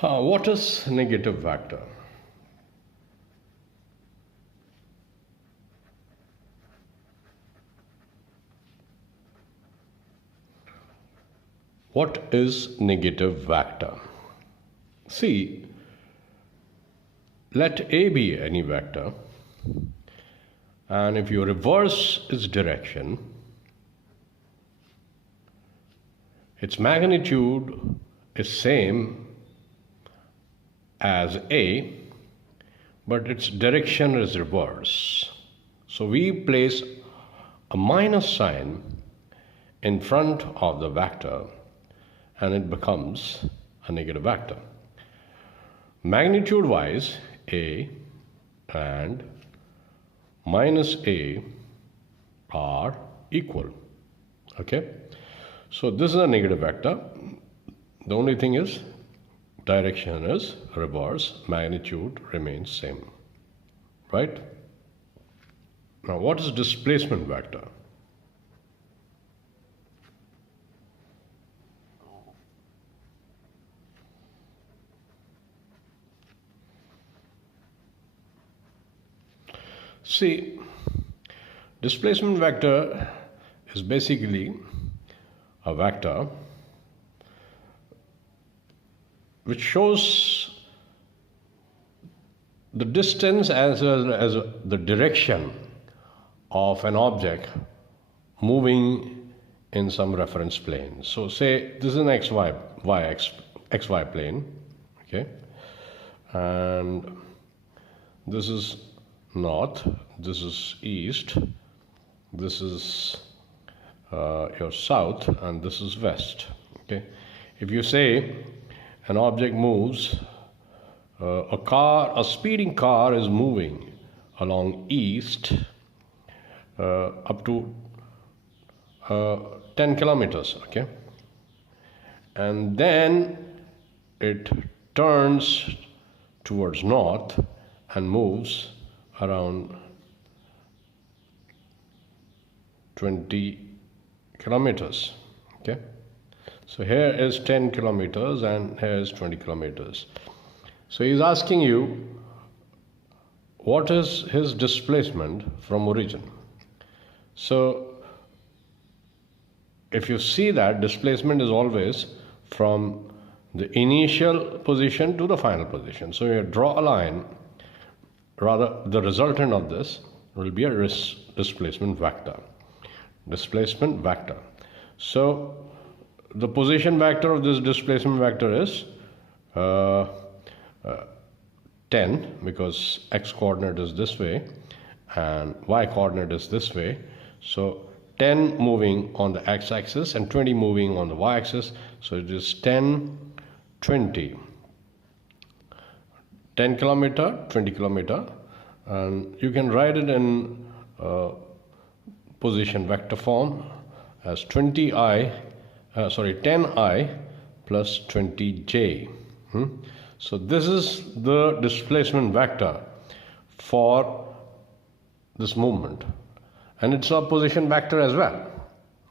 What is negative vector? What is negative vector? See, let A be any vector, and if you reverse its direction, its magnitude is same as A, but its direction is reverse. So we place a minus sign in front of the vector and it becomes a negative vector. Magnitude wise, A and minus A are equal. Okay, so this is a negative vector. The only thing is direction is reverse, magnitude remains same, right? Now what is displacement vector? See, displacement vector is basically a vector which shows the distance as well as the direction of an object moving in some reference plane. So say this is an xy plane, okay, and this is north, this is east, this is your south, and this is west. Okay, if you say an object moves, a speeding car is moving along east up to 10 kilometers, okay, and then it turns towards north and moves around 20 kilometers, okay. So here is 10 kilometers and here is 20 kilometers. So he's asking you what is his displacement from origin. So if you see that displacement is always from the initial position to the final position. So you draw a line, rather the resultant of this will be a displacement vector. Displacement vector. So the position vector of this displacement vector is 10, because x coordinate is this way and y coordinate is this way. So 10 moving on the x-axis and 20 moving on the y-axis. So it is 10, 20. 10 kilometer, 20 kilometer, and you can write it in position vector form as 10i plus 20j. So this is the displacement vector for this movement, and it's a position vector as well,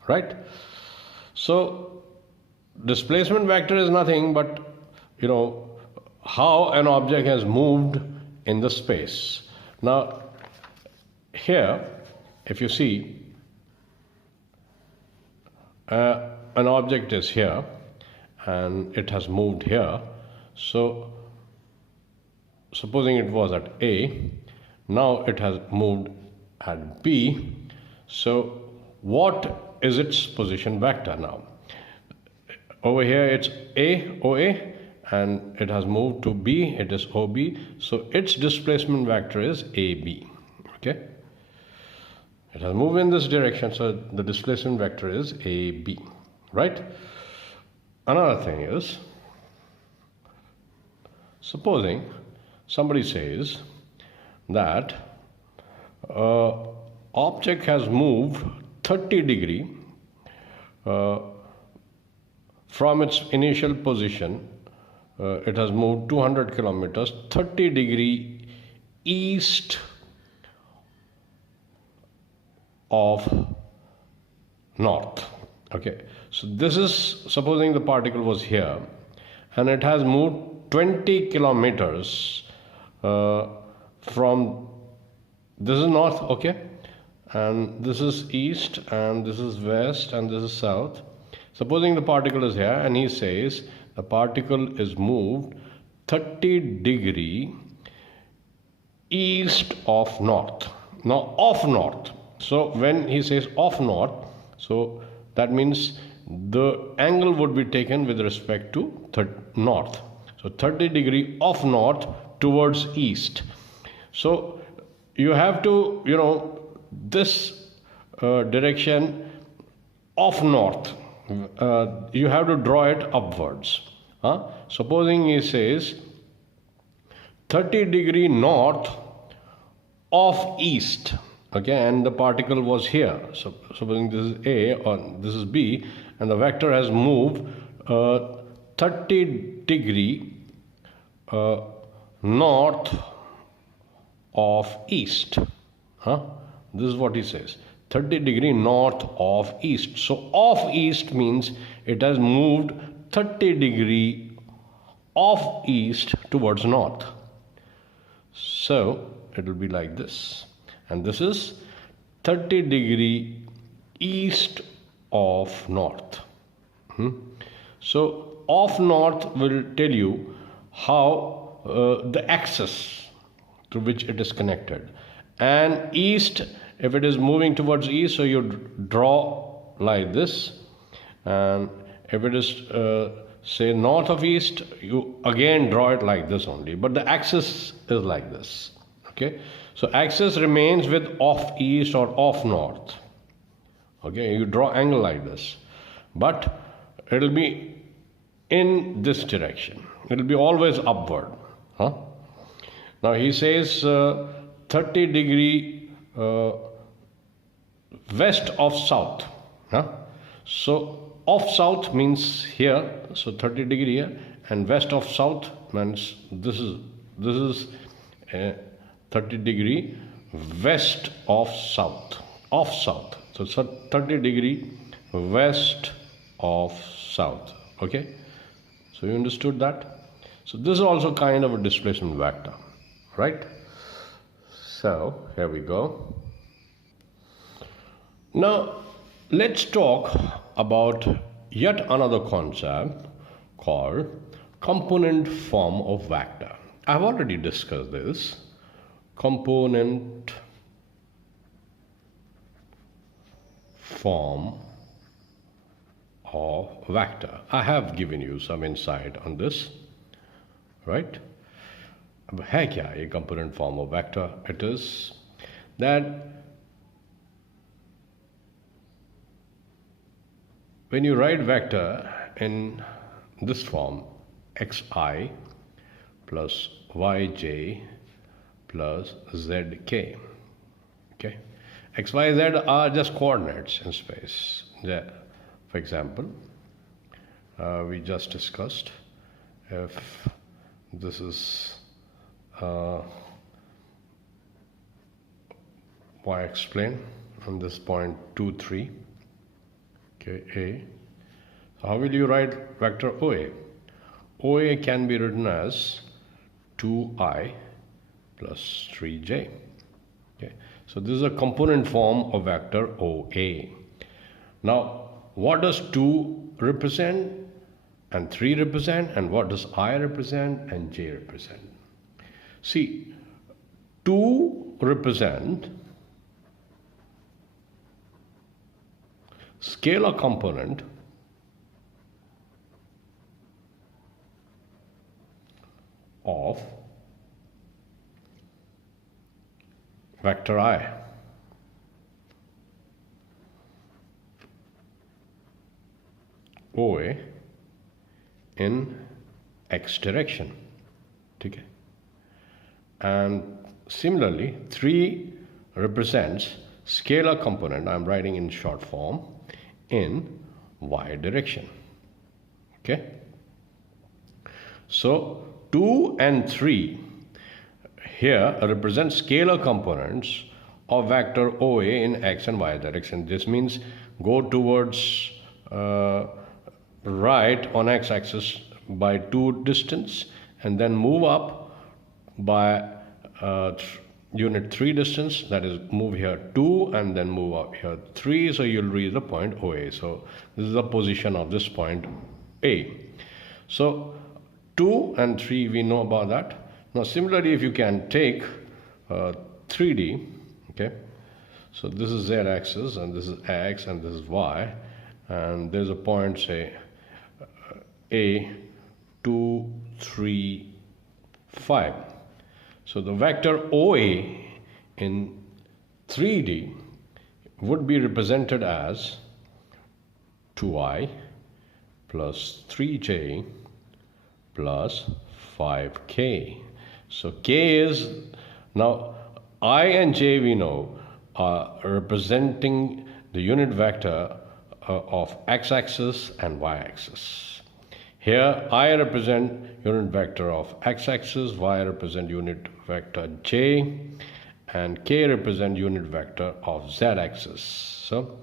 right? So displacement vector is nothing but, you know, how an object has moved in the space. Now here, if you see, an object is here and it has moved here. So supposing it was at A, now it has moved at B. So what is its position vector now? Over here it's OA, and it has moved to B, it is OB. So its displacement vector is AB, okay? It has moved in this direction, so the displacement vector is AB, right? Another thing is, supposing somebody says that object has moved 30 degree from its initial position, it has moved 200 kilometers, 30 degree east of north. Okay, so this is supposing the particle was here and it has moved 20 kilometers from, this is north, okay, and this is east, and this is west, and this is south. Supposing the particle is here, and he says the particle is moved 30 degree east of north. Now off north. So when he says off north, so that means the angle would be taken with respect to north. So 30 degree off north towards east. So you have to, this direction off north, you have to draw it upwards. Supposing he says 30 degree north of east, okay, and the particle was here. So supposing this is A or this is B, and the vector has moved 30 degree north of east. This is what he says, 30 degree north of east. So of east means it has moved 30 degree of east towards north. So it will be like this, and this is 30 degree east of north. So off north will tell you how the axis to which it is connected, and east, if it is moving towards east, so you draw like this, and if it is say north of east, you again draw it like this only, but the axis is like this, okay. So axis remains with off east or off north, okay. You draw angle like this, but it will be in this direction, it will be always upward. Now he says 30 degree west of south. So off south means here, so 30 degree here, and west of south means this is 30 degree west of south, off south. So 30 degree west of south, okay. So you understood that? So this is also kind of a displacement vector, right? So here we go. Now let's talk about yet another concept called component form of vector. I've already discussed this. Component form of vector. I have given you some insight on this, right? अब है क्या ये component form of vector? It is that when you write vector in this form, xi plus yj plus zk, okay, x, y, z are just coordinates in space. For example, we just discussed, if this is y-x plane on this point 2, 3, okay, A. So how will you write vector OA? OA can be written as 2i plus 3j. Okay. So this is a component form of vector OA. Now, what does 2 represent and 3 represent, and what does I represent and j represent? See, 2 represent scalar component of vector I. OA in x direction. Okay. And similarly, 3 represents scalar component, I'm writing in short form, in y direction. Okay. So 2 and 3 here represent scalar components of vector OA in x and y direction. This means go towards right on x-axis by 2 distance and then move up by unit 3 distance, that is move here 2 and then move up here 3, so you'll reach the point OA. So this is the position of this point A. So 2 and 3 we know about that. Now similarly, if you can take 3D, okay, so this is Z axis and this is X and this is Y, and there's a point, say A 2 3 5. So the vector OA in 3D would be represented as 2i plus 3j plus 5k. So k is, now I and j we know are representing the unit vector of x-axis and y-axis. Here I represent unit vector of x-axis, y represent unit vector j, and k represent unit vector of z-axis. So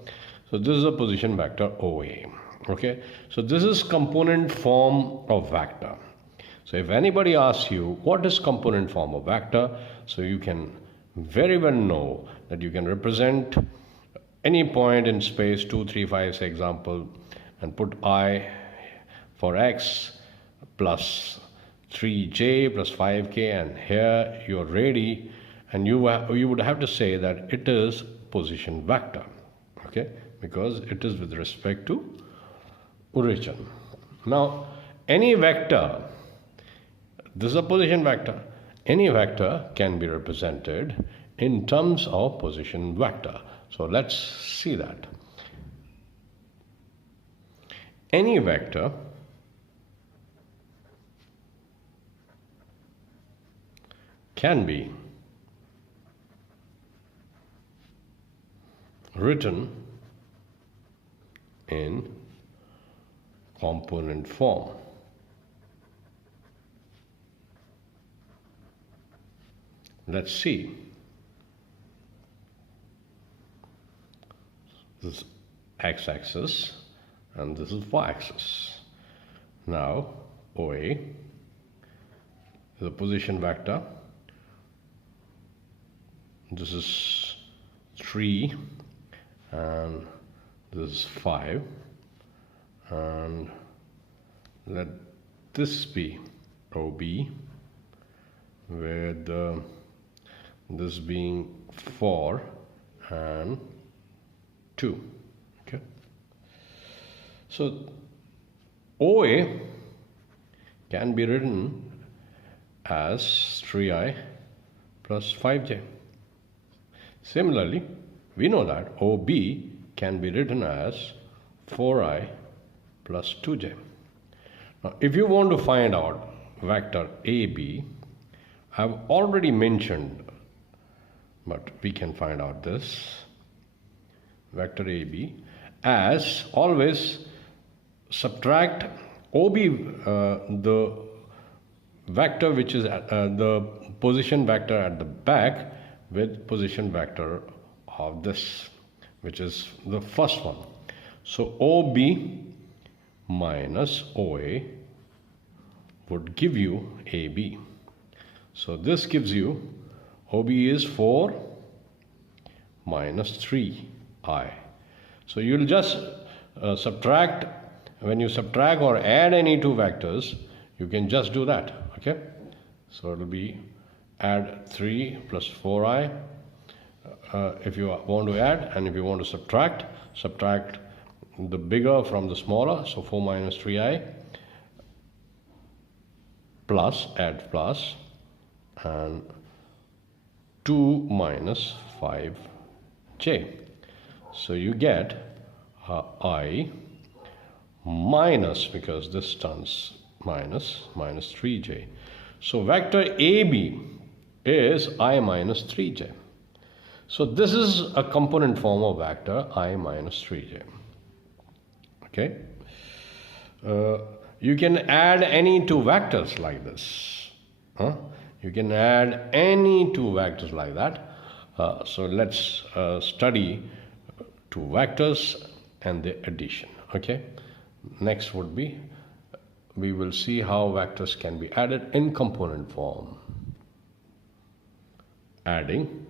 this is a position vector OA. Okay, so this is component form of vector. So if anybody asks you what is component form of vector, so you can very well know that you can represent any point in space 2 3 5, say example, and put I for x plus 3j plus 5k, and here you're ready, and you would have to say that it is position vector, okay, because it is with respect to origin. Now any vector, this is a position vector, any vector can be represented in terms of position vector. So let's see that. Any vector can be written in component form. Let's see. This is x-axis and this is y-axis. Now OA is a position vector. This is 3 and this is 5, and let this be OB, with this being 4 and 2. Okay, so OA can be written as 3i plus 5j. Similarly, we know that OB can be written as 4i plus 2j. Now, if you want to find out vector AB, I've already mentioned, but we can find out this vector AB as always subtract OB, the vector which is the position vector at the back, with position vector of this, which is the first one. So OB minus OA would give you AB. So this gives you OB is 4 minus 3i. So you'll just subtract, when you subtract or add any two vectors, you can just do that. Okay, so it will be add 3 plus 4i if you want to add, and if you want to subtract the bigger from the smaller, so 4 minus 3i plus, add plus, and 2 minus 5j. So you get I minus, because this turns minus 3j. So vector AB is I minus 3j. So this is a component form of vector I minus 3j. Okay. You can add any two vectors like this. You can add any two vectors like that. So let's study two vectors and the addition. Okay. Next would be we will see how vectors can be added in component form. Adding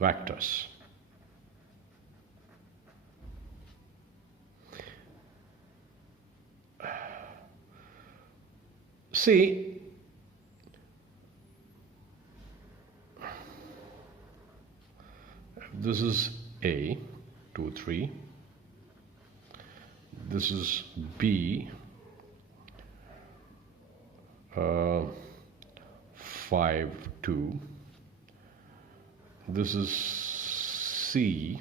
vectors. See, this is A, 2, 3. This is B, 5, 2. This is C,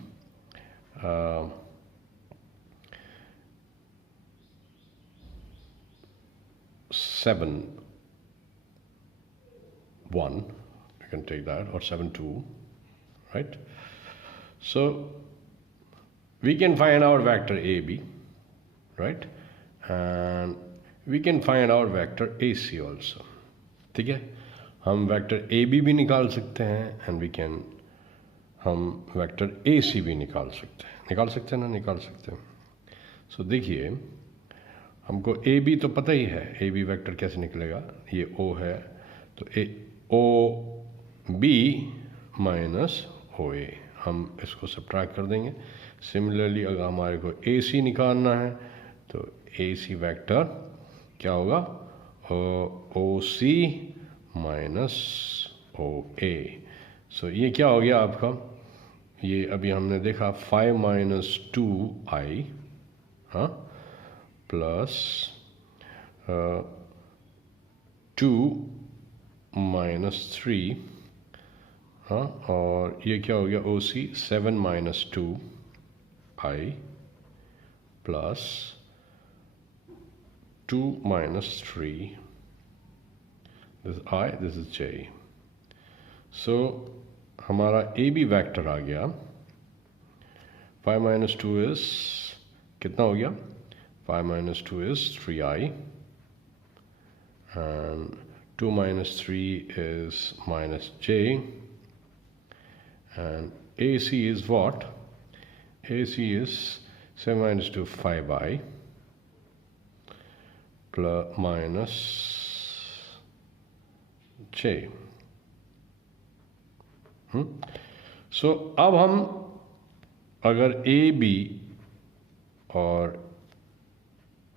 7, 1. You can take that, or 7, 2, right? So we can find out vector AB, right? And we can find out vector AC also. ठीक है, हम vector AB भी निकाल सकते हैं and हम vector AC भी निकाल सकते हैं ना, निकाल सकते हैं. सो देखिए, हमको AB तो पता ही है, AB वेक्टर कैसे निकलेगा. ये O है तो OB माइनस OA, हम इसको सब्ट्रैक्ट कर देंगे. सिमिलरली अगर हमारे को AC निकालना है तो AC वेक्टर क्या होगा, OC माइनस OA. सो ये क्या हो गया आपका, ये अभी हमने देखा 5 माइनस 2i, हाँ, प्लस 2 माइनस 3, हाँ, और ये क्या हो गया OC 7 minus 2i plus 2 minus 3. This is I, this is J. So हमारा AB वेक्टर आ गया. 5 minus 2 is कितना हो गया, 5 minus 2 is 3i and 2 minus 3 is minus J, and AC is what, AC is 7 minus 2 5i plus minus J. सो अब हम अगर AB और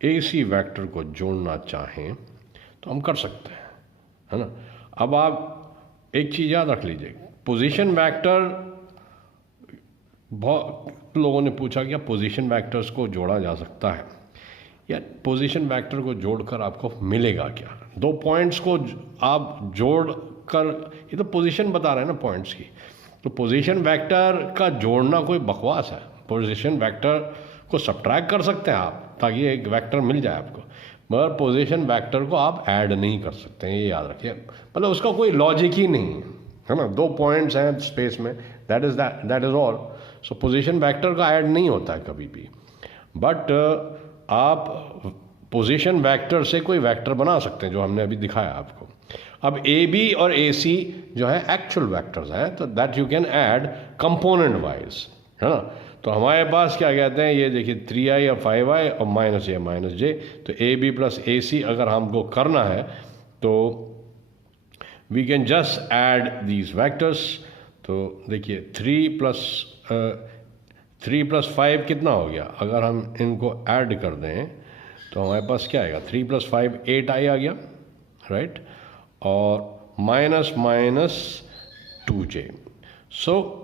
AC vector को जोड़ना चाहें तो हम कर सकते हैं, है ना. अब आप एक चीज़ याद रख लीजिए, पोजीशन वेक्टर, बहुत लोगों ने पूछा कि पोजीशन वेक्टर्स को जोड़ा जा सकता है या पोजीशन वेक्टर को जोड़कर आपको मिलेगा क्या. दो पॉइंट्स को आप जोड़कर, ये तो पोजीशन बता रहे हैं ना पॉइंट्स की, तो पोजीशन वेक्टर का जोड़ना कोई बकवास है. पोजीशन वेक्टर को सब्ट्रैक्ट कर सकते हैं आप ताकि एक वेक्टर मिल जाए आपको, मगर पोजीशन वेक्टर को आप ऐड नहीं कर सकते हैं, ये याद रखिए. मतलब उसका कोई लॉजिक ही नहीं है ना. दो पॉइंट्स हैं स्पेस में, that is all. So position vector का ऐड नहीं होता है कभी भी, बट आप पोजीशन वेक्टर से कोई वेक्टर बना सकते हैं जो हमने अभी दिखाया आपको. अब AB और AC जो है एक्चुअल वेक्टर्स हैं, तो that you can add component wise, है ना. तो हमारे पास क्या कहते हैं, ये देखिए 3i और 5i और माइनस ए माइनस जे. तो AB प्लस AC अगर हमको करना है तो we can just add these vectors. तो देखिए 3 प्लस 5 कितना हो गया, अगर हम इनको ऐड कर दें तो हमारे पास क्या आएगा, 3 प्लस 5 8i आ गया, राइट, और माइनस माइनस 2j. सो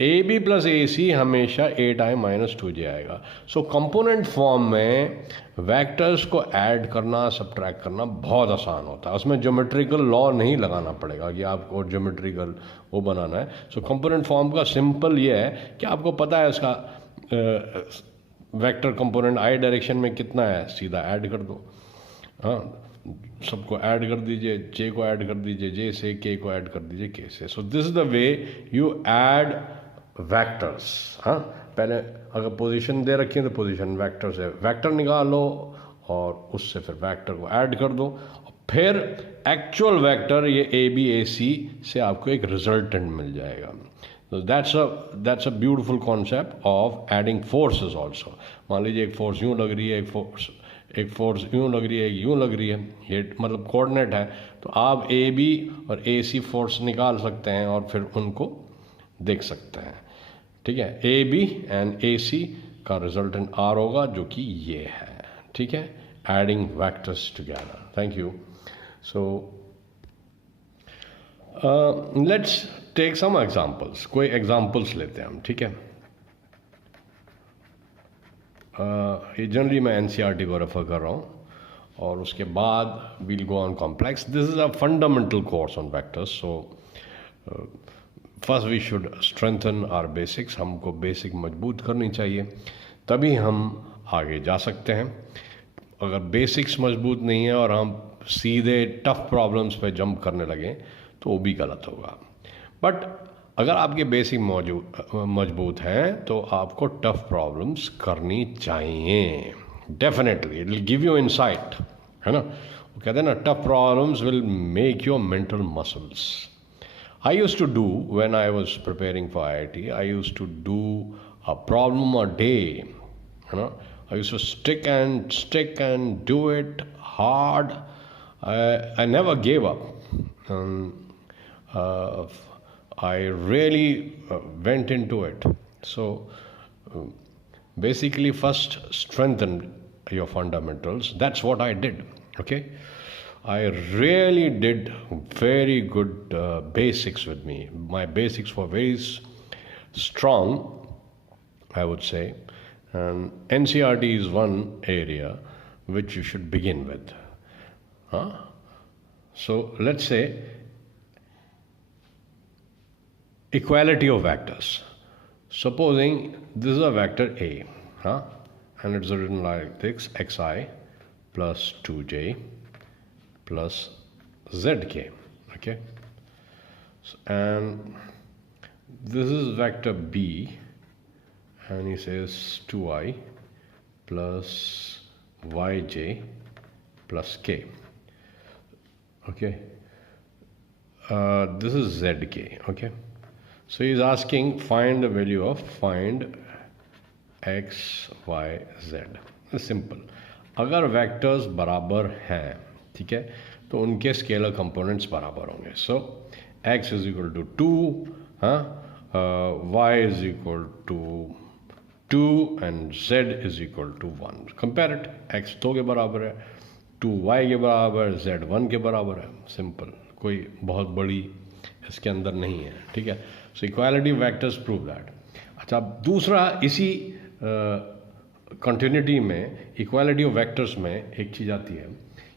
AB प्लस AC हमेशा 8i माइनस 2j आएगा. सो कंपोनेंट फॉर्म में वेक्टर्स को ऐड करना, सब्ट्रैक्ट करना बहुत आसान होता है. उसमें ज्योमेट्रिकल लॉ नहीं लगाना पड़ेगा कि आपको ज्योमेट्रिकल वो बनाना है. सो कंपोनेंट फॉर्म का सिंपल ये है कि आपको पता है इसका वेक्टर कंपोनेंट i डायरेक्शन में कितना है, सीधा ऐड कर दो. हाँ, सबको ऐड कर दीजिए, j को ऐड कर दीजिए j से, k को ऐड कर दीजिए k से. So this is the way you add vectors. हाँ, पहले अगर पोजीशन दे रखी है तो पोजीशन वेक्टर से वेक्टर निकालो और उससे फिर वेक्टर को ऐड कर दो, फिर एक्चुअल वेक्टर ये AB AC से आपको एक रिजल्टेंट मिल जाएगा. That's a beautiful concept of adding forces also. मान लीजिए एक फोर्स यूँ लग रही है, एक फोर्स यूँ लग रही है, एक यूँ लग रही है, ये मतलब कोऑर्डिनेट है. तो आप ए बी और ए सी फोर्स निकाल सकते हैं और फिर उनको देख सकते हैं. ठीक है, ए बी एंड ए सी का रिजल्टेंट आर होगा जो कि ये है. ठीक है, adding vectors together. Thank you. So let's take some examples. कोई एग्जांपल्स लेते हैं हम. ठीक है, ये जनरली मैं एनसीईआरटी को रेफर कर रहा हूँ और उसके बाद we'll go on complex. This is a fundamental course on vectors. So first we should strengthen our basics. हमको बेसिक मजबूत करनी चाहिए, तभी हम आगे जा सकते हैं. अगर बेसिक्स मजबूत नहीं है और हम सीधे टफ प्रॉब्लम्स पे जंप करने लगें तो वो भी गलत होगा. बट अगर आपके बेसिक मजबूत हैं तो आपको टफ प्रॉब्लम्स करनी चाहिए. Definitely it will give you insight, है ना. वो कहते हैं ना, tough problems will make your mental muscles. I used to do, when I was preparing for IIT, I used to do a problem a day. You know, I used to stick and do it hard. I never gave up. I really went into it. So basically, first strengthen your fundamentals. That's what I did. Okay. I really did very good basics with me. My basics were very strong, I would say. And NCERT is one area which you should begin with. Huh? So let's say equality of vectors. Supposing this is a vector A, huh? And it's written like this: xi plus 2j plus zk. Okay, and this is vector B, and he says 2i plus yj plus k. Okay, this is zk. Okay, so he's asking find the value of find x y z. It's simple. अगर vectors बराबर हैं, ठीक है, तो उनके scalar components बराबर होंगे. So x is equal to 2, y is equal to 2 and z is equal to 1. Compare it. x 2 के बराबर है, 2 y के बराबर है, z 1 के बराबर है. सिंपल, कोई बहुत बड़ी इसके अंदर नहीं है. ठीक है, सो इक्वालिटी वेक्टर्स प्रूव दैट. अच्छा, दूसरा इसी कंटिन्यूटी में इक्वालिटी ऑफ वेक्टर्स में एक चीज़ आती है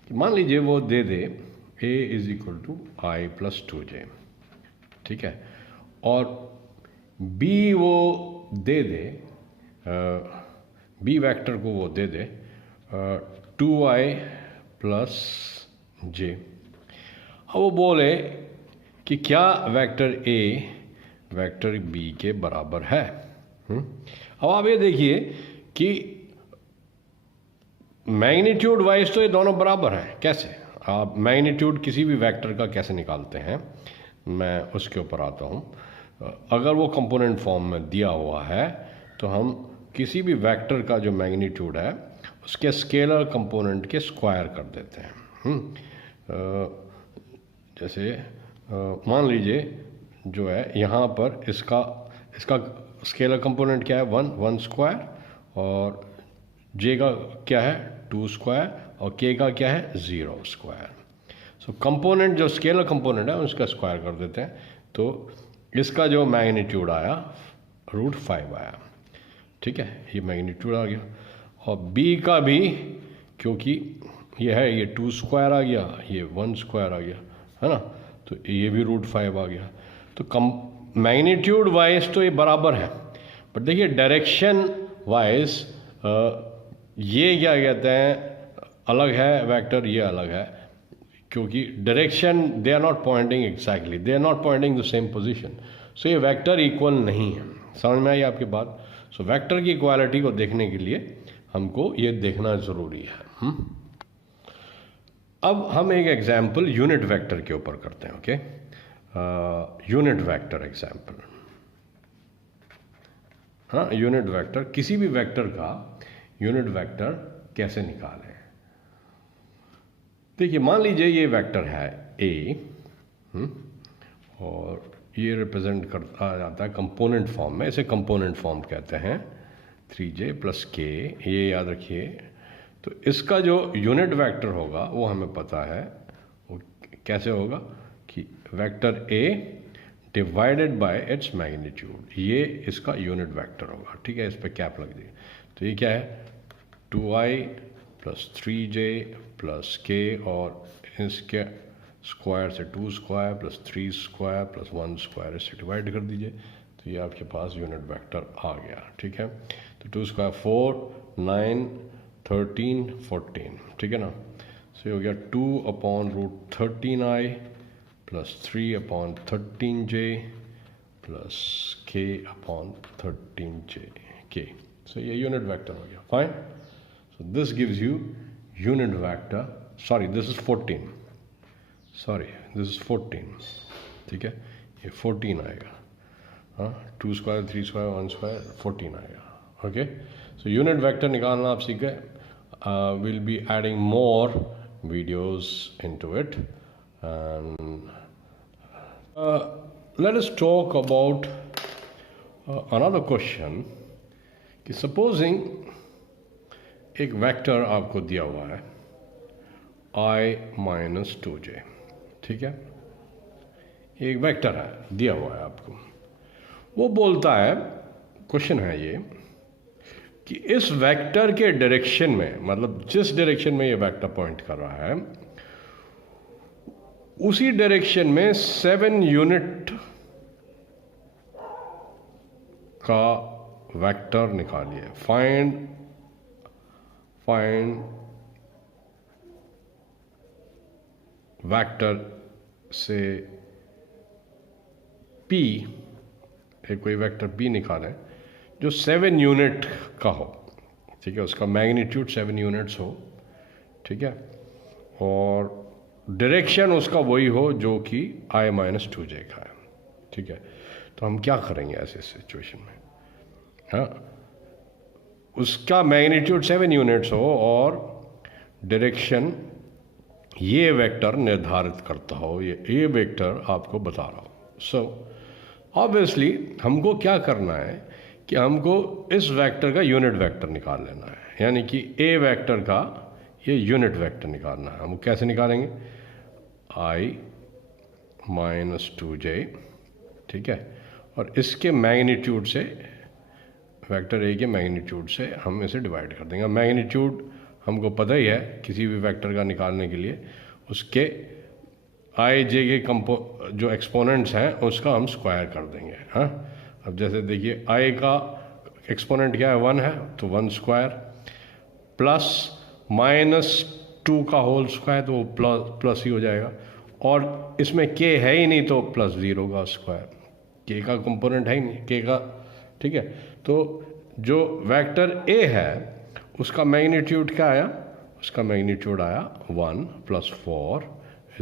कि मान लीजिए वो दे दे a is equal to i plus 2j. ठीक है, और b वो दे दे, b वेक्टर को वो दे दे 2i प्लस j. अब वो बोले कि क्या वेक्टर a वेक्टर b के बराबर है. अब आप ये देखिए कि मैग्नीट्यूड वाइज तो ये दोनों बराबर हैं. कैसे आप मैग्नीट्यूड किसी भी वेक्टर का कैसे निकालते हैं, मैं उसके ऊपर आता हूँ. अगर वो कंपोनेंट फॉर्म में दिया हुआ है तो हम किसी भी वेक्टर का जो मैग्नीट्यूड है उसके स्केलर कंपोनेंट के स्क्वायर कर देते हैं. जैसे मान लीजिए जो है यहाँ पर इसका स्केलर कंपोनेंट क्या है, 1 स्क्वायर, और j का क्या है 2 स्क्वायर, और k का क्या है 0 स्क्वायर. सो कंपोनेंट जो स्केलर कंपोनेंट है उसका स्क्वायर कर देते हैं. तो इसका जो मैग्नीट्यूड आया √5 आया. ठीक है, ये मैग्नीट्यूड आ गया. और b का भी, क्योंकि ये है, ये 2 स्क्वायर आ गया, ये 1 स्क्वायर आ गया, है ना, तो ये भी √5 आ गया. तो मैग्नीट्यूड वाइज तो ये बराबर है, बट देखिए डायरेक्शन वाइज ये क्या कहते हैं अलग है वेक्टर, ये अलग है, क्योंकि direction they are not pointing exactly, they are not pointing the same position. So ये वेक्टर इक्वल नहीं है. समझ में आई आपकी बात. सो वेक्टर की इक्वालिटी को देखने के लिए हमको ये देखना ज़रूरी है. अब हम एक एग्जाम्पल यूनिट वेक्टर के ऊपर करते हैं. Okay, unit vector example. हाँ, यूनिट वेक्टर, किसी भी वेक्टर का यूनिट वेक्टर कैसे निकालें। देखिए, मान लीजिए ये वेक्टर है ए, और ये रिप्रेजेंट करता जाता है कंपोनेंट फॉर्म में, इसे कंपोनेंट फॉर्म कहते हैं, 3j प्लस के, ये याद रखिए। तो इसका जो यूनिट वेक्टर होगा वो हमें पता है, वो कैसे होगा कि vector A divided by its magnitude, ये इसका यूनिट वेक्टर होगा। ठीक है, इस पर कैप लग जाएगी। तो ये क्या है, 2i प्लस 3j प्लस के, और इसके स्क्वायर से 2 square plus 3 square plus 1 square, इससे डिवाइड कर दीजिए, तो ये आपके पास यूनिट वेक्टर आ गया। ठीक है, तो 2 स्क्वायर 4, 9, 13, 14, ठीक है ना। सो हो गया 2/√13i plus 3/13j plus k/13j के। सो ये यूनिट वेक्टर हो गया। Fine, so this gives you unit vector, sorry this is 14, sorry this is 14, ठीक है, ये 14 आएगा। हाँ, 2 स्क्वायर 3 स्क्वायर 1 स्क्वायर 14 आएगा। ओके, सो यूनिट वेक्टर निकालना आप सीख गए। Will be adding more videos into it, and let us talk about another question कि सपोजिंग एक वेक्टर आपको दिया हुआ है i-2j, ठीक है, एक वेक्टर है दिया हुआ है आपको। वो बोलता है, क्वेश्चन है ये कि इस वेक्टर के डायरेक्शन में, मतलब जिस डायरेक्शन में ये वेक्टर पॉइंट कर रहा है, उसी डायरेक्शन में 7 यूनिट का वेक्टर निकालिए। फाइंड वेक्टर से P, एक कोई वेक्टर P निकालें जो 7 यूनिट का हो, ठीक है, उसका मैग्नीट्यूड 7 यूनिट्स हो, ठीक है, और डायरेक्शन उसका वही हो जो कि i-2j का है। ठीक है, तो हम क्या करेंगे ऐसे सिचुएशन में? हाँ, उसका मैग्नीट्यूड 7 यूनिट्स हो और डायरेक्शन ये वेक्टर निर्धारित करता हो, ये वेक्टर आपको बता रहा हो। सो ऑब्वियसली हमको क्या करना है कि हमको इस वेक्टर का यूनिट वेक्टर निकाल लेना है, यानी कि ए वेक्टर का ये यूनिट वेक्टर निकालना है। हम कैसे निकालेंगे? i-2j, ठीक है, और इसके मैग्नीट्यूड से, वेक्टर ए के मैग्नीट्यूड से हम इसे डिवाइड कर देंगे। मैग्नीट्यूड हमको पता ही है किसी भी वेक्टर का निकालने के लिए, उसके i j के जो एक्सपोनेंट्स हैं उसका हम स्क्वायर कर देंगे। हाँ, अब जैसे देखिए i का एक्सपोनेंट क्या है, 1 है, तो 1 स्क्वायर प्लस -2 का होल स्क्वायर, तो वो प्लस ही हो जाएगा, और इसमें k है ही नहीं तो +0 का स्क्वायर, k का कंपोनेंट है ही नहीं k का। ठीक है, तो जो वेक्टर a है उसका मैग्नीट्यूड क्या आया? उसका मैग्नीट्यूड आया 1 + 4 =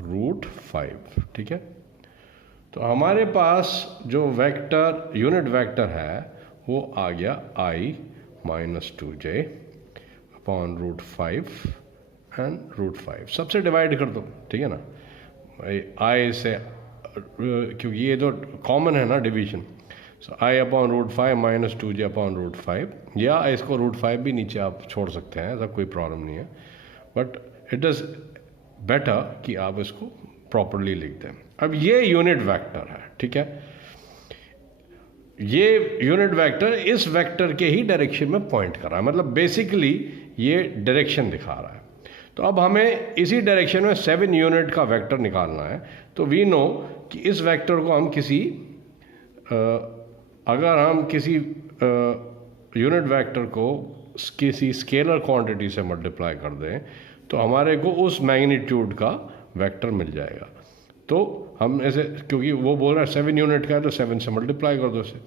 √5। ठीक है, तो हमारे पास जो वेक्टर, यूनिट वेक्टर है, वो आ गया i-2j /√5 एंड √5। सबसे डिवाइड कर दो, ठीक है ना, i से, क्योंकि ये तो कॉमन है ना डिवीजन। सो i/√5 -2j /√5, या इसको √5 भी नीचे आप छोड़ सकते हैं, ऐसा कोई प्रॉब्लम नहीं है, बट इट इज़ बेटर कि आप इसको प्रॉपरली लिख दें। अब ये यूनिट वेक्टर है, ठीक है, ये यूनिट वेक्टर इस वेक्टर के ही डायरेक्शन में पॉइंट कर रहा है, मतलब बेसिकली ये डायरेक्शन दिखा रहा है। तो अब हमें इसी डायरेक्शन में 7 यूनिट का वेक्टर निकालना है। तो वी नो कि इस वेक्टर को हम अगर हम किसी यूनिट वेक्टर को किसी स्केलर क्वांटिटी से मल्टीप्लाई कर दें तो हमारे को उस मैग्नीट्यूड का वेक्टर मिल जाएगा। तो हम ऐसे, क्योंकि वो बोल रहा है 7 यूनिट का है, तो 7 से मल्टीप्लाई कर दो इसे,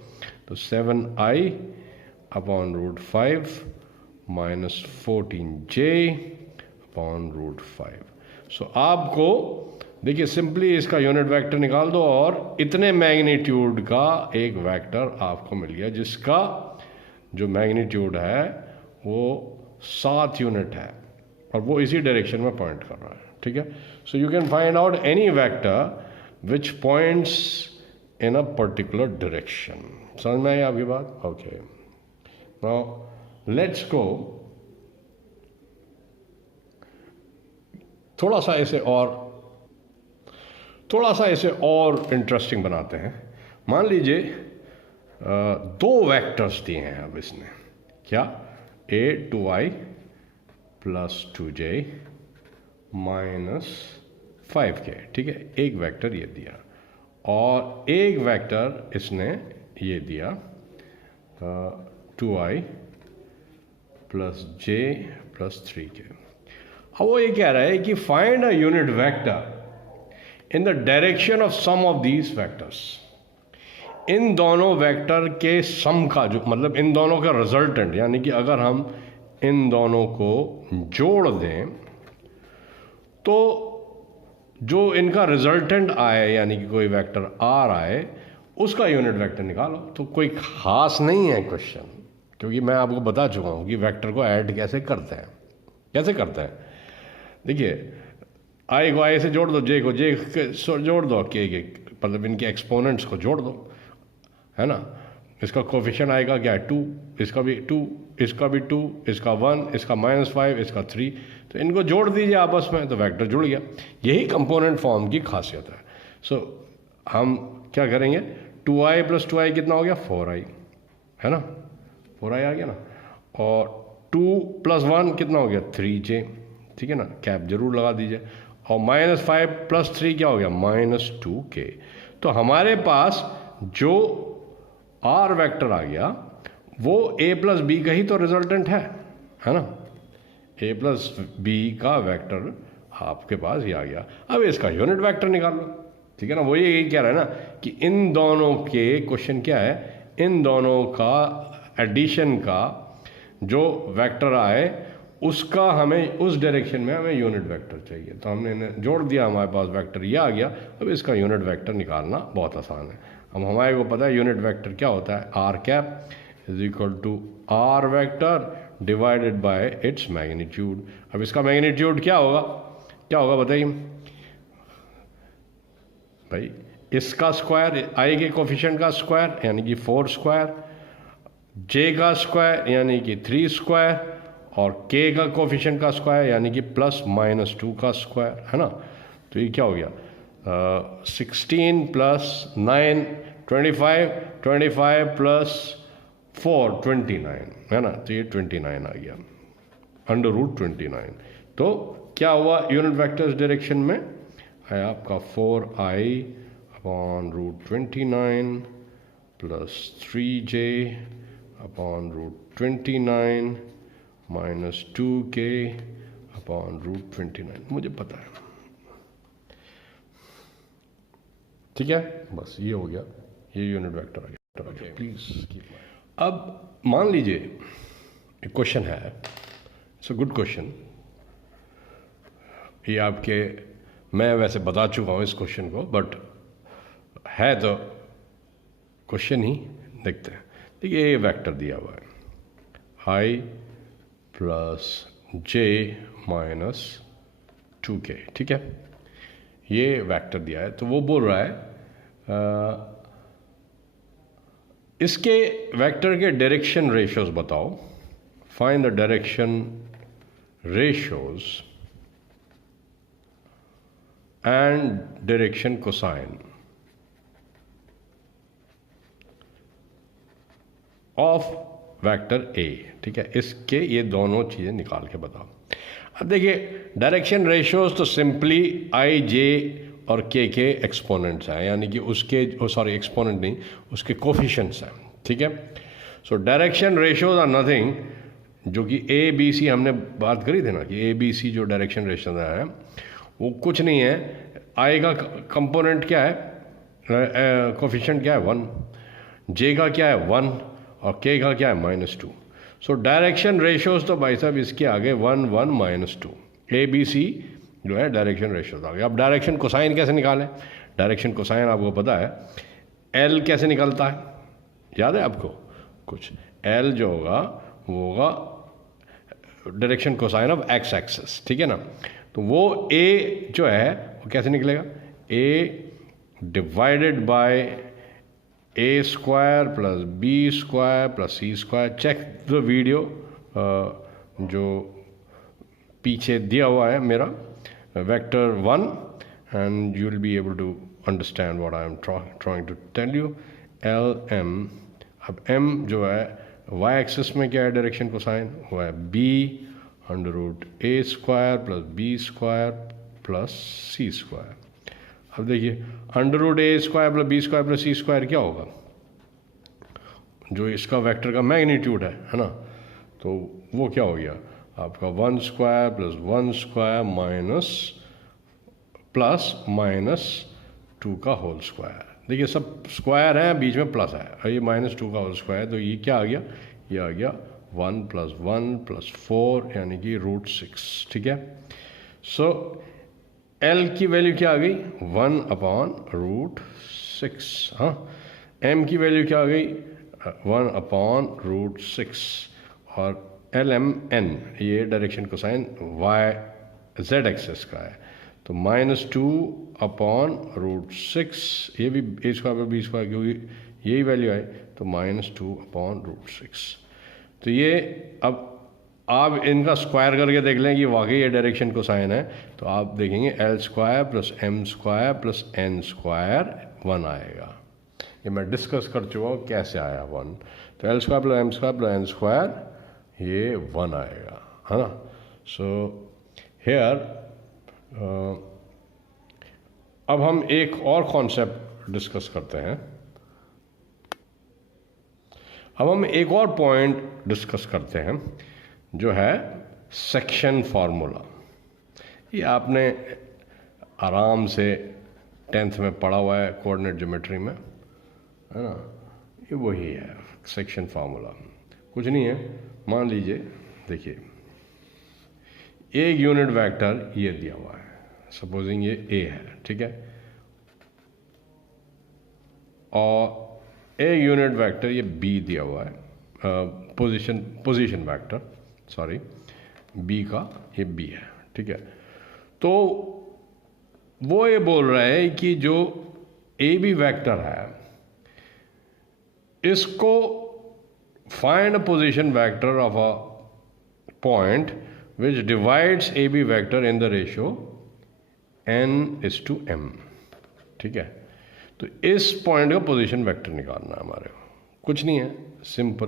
तो 7i/√5 -14j /√5। सो आपको देखिए सिंपली इसका यूनिट वेक्टर निकाल दो और इतने मैग्नीट्यूड का एक वेक्टर आपको मिल गया, जिसका जो मैग्नीट्यूड है वो 7 यूनिट है और वो इसी डायरेक्शन में पॉइंट कर रहा है, ठीक है। सो you can find out any vector which points in a particular direction. समझ में आई आपकी बात? ओके, नाउ लेट्स गो थोड़ा सा इसे और इंटरेस्टिंग बनाते हैं। मान लीजिए 2 वेक्टर्स दिए हैं अब इसने, क्या, a 2i plus 2j minus 5k, ठीक है। एक वेक्टर ये दिया और एक वेक्टर इसने ये दिया 2i plus j plus 3k। अब वो ये कह रहा है कि find a unit vector in the direction of sum of these vectors. इन दोनों वेक्टर के सम का जो मतलब इन दोनों का रिजल्टेंट, यानी कि अगर हम इन दोनों को जोड़ दें तो जो इनका रिजल्टेंट आए, यानी कि कोई वेक्टर आर आए, उसका यूनिट वेक्टर निकालो। तो कोई खास नहीं है क्वेश्चन, क्योंकि मैं आपको बता चुका हूँ कि वेक्टर को ऐड कैसे करते हैं। कैसे करते हैं, देखिए आई को आई से जोड़ दो, जे को जे से जोड़ दो, के मतलब इनके एक्सपोनेंट्स को जोड़ दो, है ना। इसका कोफिशिएंट आएगा क्या है 2, इसका भी 2, इसका भी 2, इसका 1, इसका -5, इसका 3, तो इनको जोड़ दीजिए आपस में तो वेक्टर जुड़ गया। यही कंपोनेंट फॉर्म की खासियत है। सो हम क्या करेंगे, 2i प्लस 2i कितना हो गया 4i, है ना, 4i आ गया ना, और 2 प्लस 1 कितना हो गया 3j, ठीक है ना, कैप जरूर लगा दीजिए, और -5 प्लस 3 क्या हो गया -2k। तो हमारे पास जो आर वेक्टर आ गया वो a प्लस बी का ही तो रिजल्टेंट है ना। a प्लस बी का वेक्टर आपके पास ही आ गया। अब इसका यूनिट वेक्टर निकाल लो, ठीक है ना। वो यही कह रहा है ना कि इन दोनों के क्वेश्चन क्या है, इन दोनों का एडिशन का जो वेक्टर आए उसका हमें उस डायरेक्शन में हमें यूनिट वेक्टर चाहिए। तो हमने इन्हें जोड़ दिया, हमारे पास वेक्टर ये आ गया। अब इसका यूनिट वेक्टर निकालना बहुत आसान है। अब हमारे को पता है यूनिट वेक्टर क्या होता है, r cap is equal to r vector divided by its magnitude. अब इसका मैग्नीट्यूड क्या होगा बताइए भाई, इसका स्क्वायर, आई के कोफिशिएंट का स्क्वायर यानी कि 4 स्क्वायर, जे का स्क्वायर यानी कि 3 स्क्वायर, और k का कोफिशिएंट का स्क्वायर यानी कि +-2 का स्क्वायर, है ना। तो ये क्या हो गया 16 + 9 25, 25 + 4 29, है ना। तो ये 29 आ गया √29। तो क्या हुआ यूनिट वेक्टर डायरेक्शन में है आपका 4i upon √29 plus 3j upon √29 -2k upon √29। मुझे पता है, ठीक है। बस ये हो गया, ये यूनिट वेक्टर आ गया। प्लीज अब मान लीजिए एक क्वेश्चन है, इट्स अ गुड क्वेश्चन। ये आपके, मैं वैसे बता चुका हूँ इस क्वेश्चन को, बट है तो क्वेश्चन ही देखते हैं। देखिए ये वेक्टर दिया हुआ है i plus j minus 2k, ठीक है। ये वेक्टर दिया है, तो वो बोल रहा है इसके वेक्टर के डायरेक्शन रेशियोज बताओ, find the direction ratios and direction cosine of vector A, ठीक है। इसके ये दोनों चीज़ें निकाल के बताओ। अब देखिए डायरेक्शन रेशियोज तो सिंपली आई जे और के एक्सपोनेंट्स हैं, यानी कि उसके एक्सपोनेंट नहीं, उसके कोफिशिएंट्स हैं, ठीक है। So direction ratios are nothing, जो कि ए बी सी हमने बात करी थी ना कि ए बी सी जो डायरेक्शन रेशियोज है वो कुछ नहीं है। आई का कंपोनेंट क्या है, कोफिशिएंट क्या है 1, जे का क्या है 1, और के का क्या है -2। सो डायरेक्शन रेशियोज तो भाई साहब इसके आगे 1 1 -2, ए बी सी जो है डायरेक्शन रेशियोज आ गया। अब डायरेक्शन कोसाइन कैसे निकालें? डायरेक्शन कोसाइन आपको पता है, एल कैसे निकलता है, याद है आपको कुछ? एल जो होगा वो होगा direction cosine of x axis, ठीक है ना। तो वो ए जो है वो कैसे निकलेगा? A divided by a square plus b square plus c square. Check the video जो पीछे दिया हुआ है मेरा vector 1 and you will be able to understand what I am trying to tell you. L m, अब m जो है Y axis में क्या है डायरेक्शन कोसाइन, वो है b under root a square plus b square plus c square. अब देखिए under root a square plus b square plus c square क्या होगा? जो इसका वेक्टर का मैग्नीट्यूड है ना, तो वो क्या हो गया आपका 1 square plus 1 square minus plus minus 2 का होल स्क्वायर। देखिए सब स्क्वायर है, बीच में प्लस है, और ये -2 का होल स्क्वायर, तो ये क्या आ गया? ये आ गया 1 + 1 + 4 यानी कि √6, ठीक है। सो एल की वैल्यू क्या आ गई? 1/√6। हाँ, एम की वैल्यू क्या आ गई? 1/√6। और एल एम एन ये direction cosine y z axis का है, तो -2/√6, ये भी ए स्क्वायर पर बी स्क्वायर क्योंकि यही वैल्यू है, तो -2/√6। तो ये अब आप इनका स्क्वायर करके देख लें कि वाकई ये डायरेक्शन कोसाइन है, तो आप देखेंगे l square plus m square plus n square 1 आएगा। ये मैं डिस्कस कर चुका हूँ कैसे आया 1, तो l square plus m square plus n square ये 1 आएगा, है ना। सो हेयर अब हम एक और कॉन्सेप्ट डिस्कस करते हैं। अब हम एक और पॉइंट डिस्कस करते हैं जो है सेक्शन फार्मूला। ये आपने आराम से 10th में पढ़ा हुआ है कोऑर्डिनेट ज्योमेट्री में, है ना। ये वही है सेक्शन फार्मूला, कुछ नहीं है। मान लीजिए देखिए एक यूनिट वेक्टर ये दिया हुआ है, सपोजिंग ये ए है, ठीक है, और एक यूनिट वेक्टर ये बी दिया हुआ है, पोजीशन वेक्टर, सॉरी बी का ये बी है, ठीक है। तो वो ये बोल रहा है कि जो ए बी वेक्टर है इसको find a position vector of a point which divides a b vector in the ratio n/m, ठीक है। तो इस पॉइंट का पोजीशन वेक्टर निकालना है हमारे को, कुछ नहीं है, सिंपल।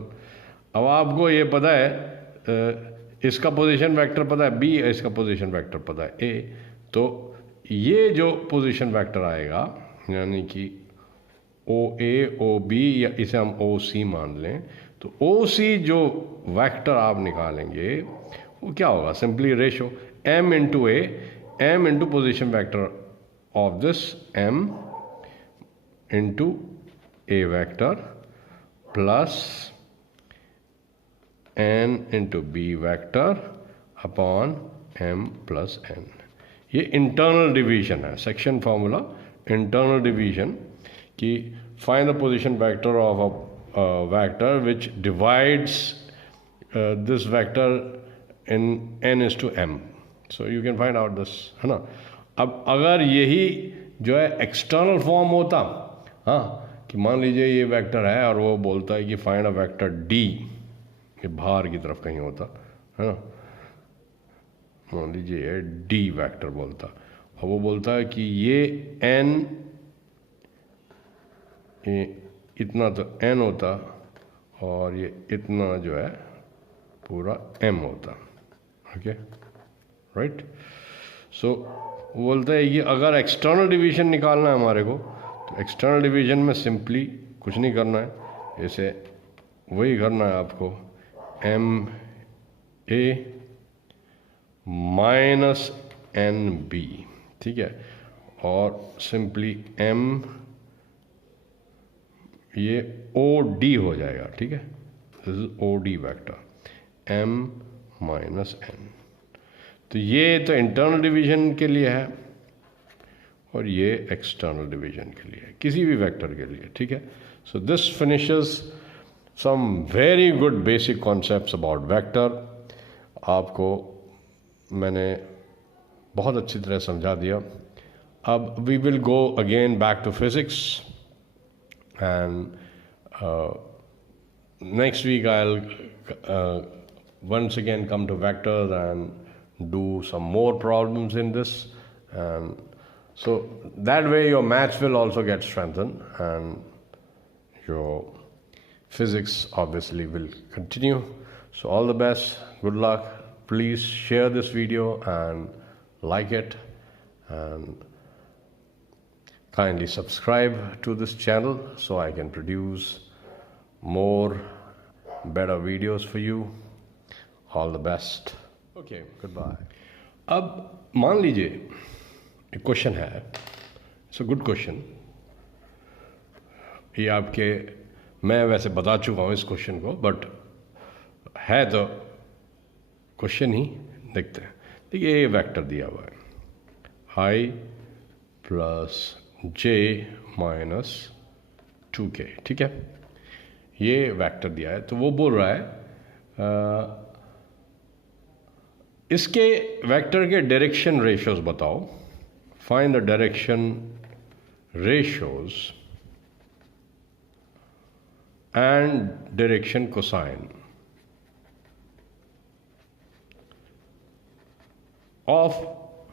अब आपको ये पता है इसका पोजीशन वेक्टर पता है बी, इसका पोजीशन वेक्टर पता है ए, तो ये जो पोजीशन वेक्टर आएगा यानी कि ओ ए ओ बी, या इसे हम ओ सी मान लें, तो ओ सी जो वेक्टर आप निकालेंगे वो क्या होगा? Simply ratio m into a, m into position vector of this m into a vector plus n into b vector upon m plus n। ये इंटरनल डिवीजन है, सेक्शन फार्मूला इंटरनल डिवीजन कि find the position vector of a vector which divides this vector in n/m, so you can find out this, है ना। अब अगर यही जो है एक्सटर्नल फॉर्म होता, हाँ, कि मान लीजिए ये वेक्टर है और वो बोलता है कि फाइंड अ वेक्टर d, ये बाहर की तरफ कहीं होता, है ना, मान लीजिए d वेक्टर बोलता, और वो बोलता है कि ये n, ये इतना तो n होता और ये इतना जो है पूरा m होता, ओके, राइट। सो बोलते हैं कि अगर एक्सटर्नल डिवीजन निकालना है हमारे को, तो एक्सटर्नल डिवीजन में सिंपली कुछ नहीं करना है, इसे वही करना है आपको, m a minus n b, ठीक है, और सिंपली m ये ओ डी हो जाएगा, ठीक है, this is o d vector m minus n। तो ये तो इंटरनल डिवीजन के लिए है और ये एक्सटर्नल डिवीजन के लिए, किसी भी वेक्टर के लिए, ठीक है। So this finishes some very good basic concepts about vector. आपको मैंने बहुत अच्छी तरह समझा दिया। अब we will go again back to physics and next week I'll once again come to vectors and do some more problems in this, and so that way your maths will also get strengthened and your physics obviously will continue. So all the best, good luck. Please share this video and like it, and kindly subscribe to this channel so I can produce more better videos for you. All the best. Okay, goodbye. अब मान लीजिए एक question है, it's a good question. ये आपके, मैं वैसे बता चुका हूँ इस क्वेश्चन को, बट है तो क्वेश्चन ही। देखते हैं। देखिए, ये वेक्टर दिया हुआ है i plus j minus 2k, ठीक है। ये वेक्टर दिया है, तो वो बोल रहा है इसके वेक्टर के डायरेक्शन रेशियोज बताओ। Find the direction ratios and direction cosine of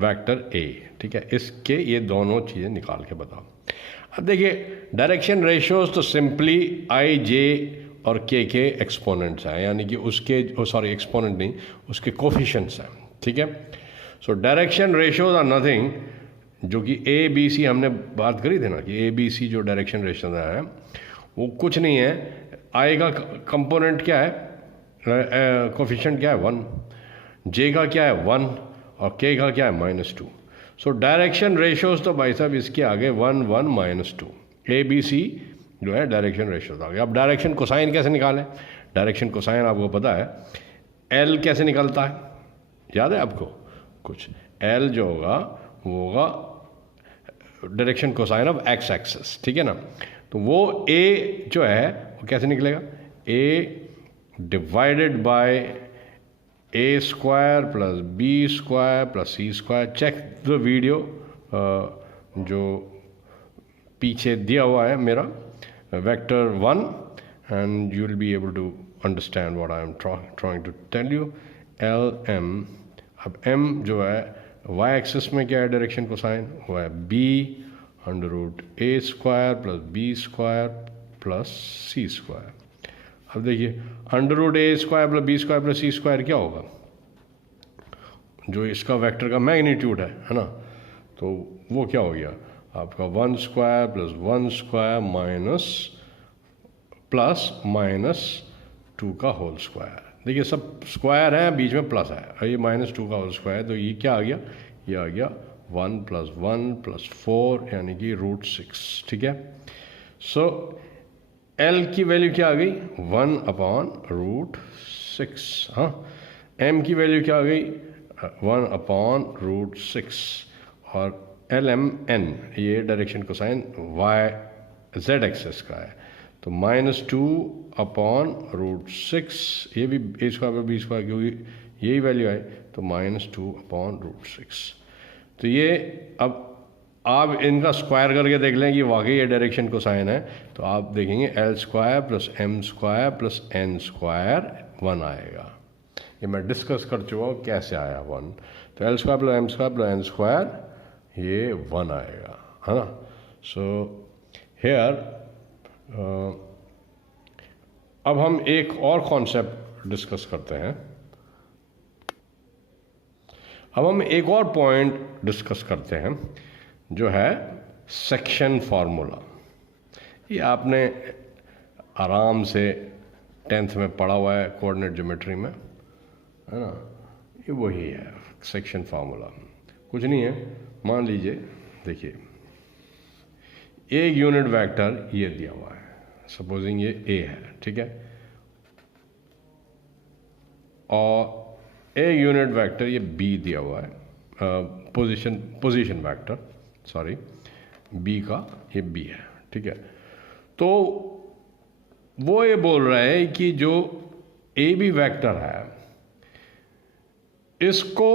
vector A, ठीक है। इसके ये दोनों चीज़ें निकाल के बताओ। अब देखिए, डायरेक्शन रेशियोज तो सिंपली आई जे और के एक्सपोनेंट्स हैं, यानी कि उसके, सॉरी एक्सपोनेंट नहीं, उसके कोफिशिएंट्स हैं, ठीक है। So direction ratios are nothing, जो कि ए बी सी हमने बात करी थी ना, कि ए बी सी जो डायरेक्शन रेशियोज है वो कुछ नहीं है। आई का कंपोनेंट क्या है, कोफिशिएंट क्या है 1, जे का क्या है 1 और के का क्या है -2। सो डायरेक्शन रेशियोज तो भाई साहब इसके आगे 1 1 -2, ए बी सी जो है डायरेक्शन रेशियोज आ गए। अब डायरेक्शन कोसाइन कैसे निकालें? डायरेक्शन कोसाइन आपको पता है, एल कैसे निकलता है, याद है आपको कुछ? एल जो होगा वो होगा direction cosine of x axis, ठीक है ना। तो वो ए जो है वो कैसे निकलेगा, a divided by a square plus b square plus c square. Check the video जो पीछे दिया हुआ है मेरा, vector 1, and you will be able to understand what I am trying to tell you. L m, अब m जो है Y axis में क्या है डायरेक्शन कोसाइन, वो है b under root a square plus b square plus c square. अब देखिए, under root a square plus b square plus c square क्या होगा, जो इसका वेक्टर का मैग्नीट्यूड है ना। तो वो क्या हो गया आपका 1 स्क्वायर प्लस 1 स्क्वायर प्लस -2 का होल स्क्वायर। देखिए, सब स्क्वायर है, बीच में प्लस है, और ये -2 का होल स्क्वायर, तो ये क्या आ गया, ये आ गया 1 + 1 + 4 यानी कि √6, ठीक है। सो एल की वैल्यू क्या आ गई, 1/√6। हाँ, एम की वैल्यू क्या आ गई, 1/√6, और एल एम एन ये direction cosine y z axes का है, तो -2/√6, ये भी ए स्क्वायर बी स्क्वायर क्योंकि यही वैल्यू है, तो -2/√6। तो ये अब आप इनका स्क्वायर करके देख लें कि वाकई ये डायरेक्शन कोसाइन है, तो आप देखेंगे l square plus m square plus n square 1 आएगा। ये मैं डिस्कस कर चुका हूँ कैसे आया 1, तो l square plus m square plus n square ये 1 आएगा, है ना। सो हेयर अब हम एक और कॉन्सेप्ट डिस्कस करते हैं। अब हम एक और पॉइंट डिस्कस करते हैं जो है सेक्शन फार्मूला। ये आपने आराम से 10th में पढ़ा हुआ है कोऑर्डिनेट ज्योमेट्री में, है ना। ये वही है सेक्शन फार्मूला, कुछ नहीं है। मान लीजिए, देखिए एक यूनिट वेक्टर ये दिया हुआ है, सपोजिंग ये ए है, ठीक है, और ए यूनिट वेक्टर, ये बी दिया हुआ है, पोजीशन वेक्टर, सॉरी बी का ये बी है, ठीक है। तो वो ये बोल रहा है कि जो ए बी वेक्टर है इसको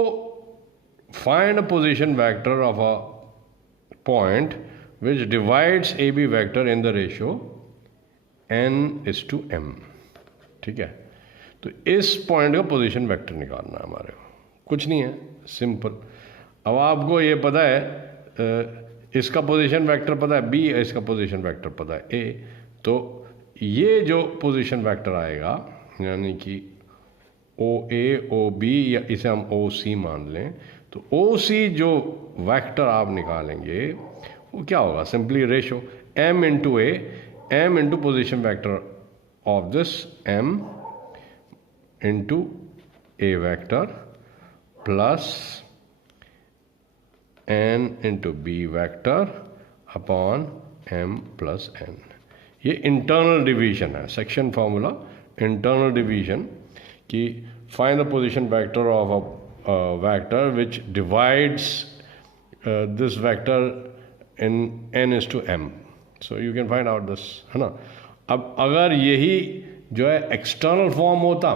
find a position vector of a point which divides a b vector in the ratio n/m, ठीक है। तो इस पॉइंट का पोजीशन वेक्टर निकालना है हमारे को, कुछ नहीं है, सिंपल। अब आपको ये पता है इसका पोजीशन वेक्टर पता है बी, इसका पोजीशन वेक्टर पता है ए, तो ये जो पोजीशन वेक्टर आएगा यानी कि ओ ए ओ बी, या इसे हम ओ सी मान लें, तो ओ सी जो वेक्टर आप निकालेंगे वो क्या होगा, simply ratio m into a, m into position vector of this m into a vector plus n into b vector upon m plus n। ये इंटरनल डिवीजन है, सेक्शन फॉर्मूला इंटरनल डिवीजन कि find the position vector of a vector which divides this vector in n/m, so you can find out this, है ना। अब अगर यही जो है एक्सटर्नल फॉर्म होता,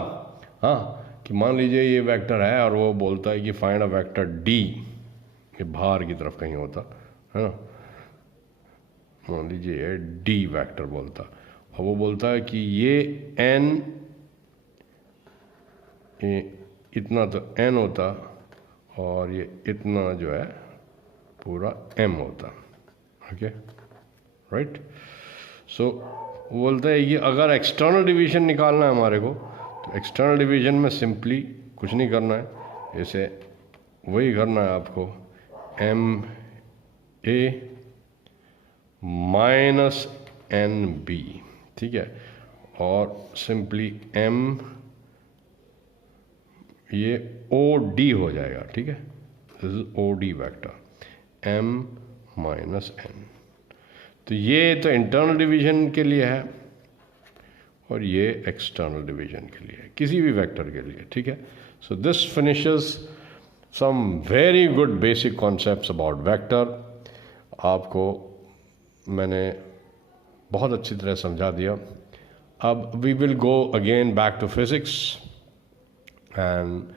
हाँ, कि मान लीजिए ये वेक्टर है और वो बोलता है कि फाइंड अ वेक्टर d, ये बाहर की तरफ कहीं होता है ना, मान लीजिए d वेक्टर बोलता, और वो बोलता है कि ये n, ये इतना तो n होता और ये इतना जो है पूरा m होता, ओके, राइट। सो बोलता है कि अगर एक्सटर्नल डिवीजन निकालना है हमारे को, तो एक्सटर्नल डिवीजन में सिंपली कुछ नहीं करना है, इसे वही करना है आपको, m a minus n b, ठीक है, और सिंपली m ये ओ डी हो जाएगा, ठीक है, this is o d vector m minus n। तो ये तो इंटरनल डिवीजन के लिए है और ये एक्सटर्नल डिवीजन के लिए, किसी भी वेक्टर के लिए, ठीक है। So this finishes some very good basic concepts about vector. आपको मैंने बहुत अच्छी तरह समझा दिया। अब we will go again back to physics and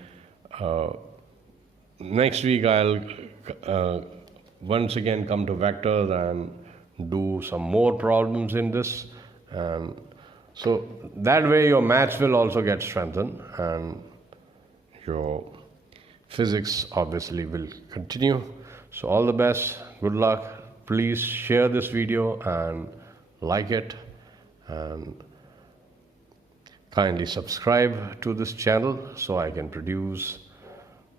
next week I'll once again come to vectors and do some more problems in this, and so that way your maths will also get strengthened and your physics obviously will continue. So all the best, good luck. Please share this video and like it, and kindly subscribe to this channel so I can produce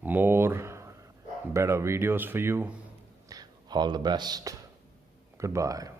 more better videos for you. All the best. Goodbye.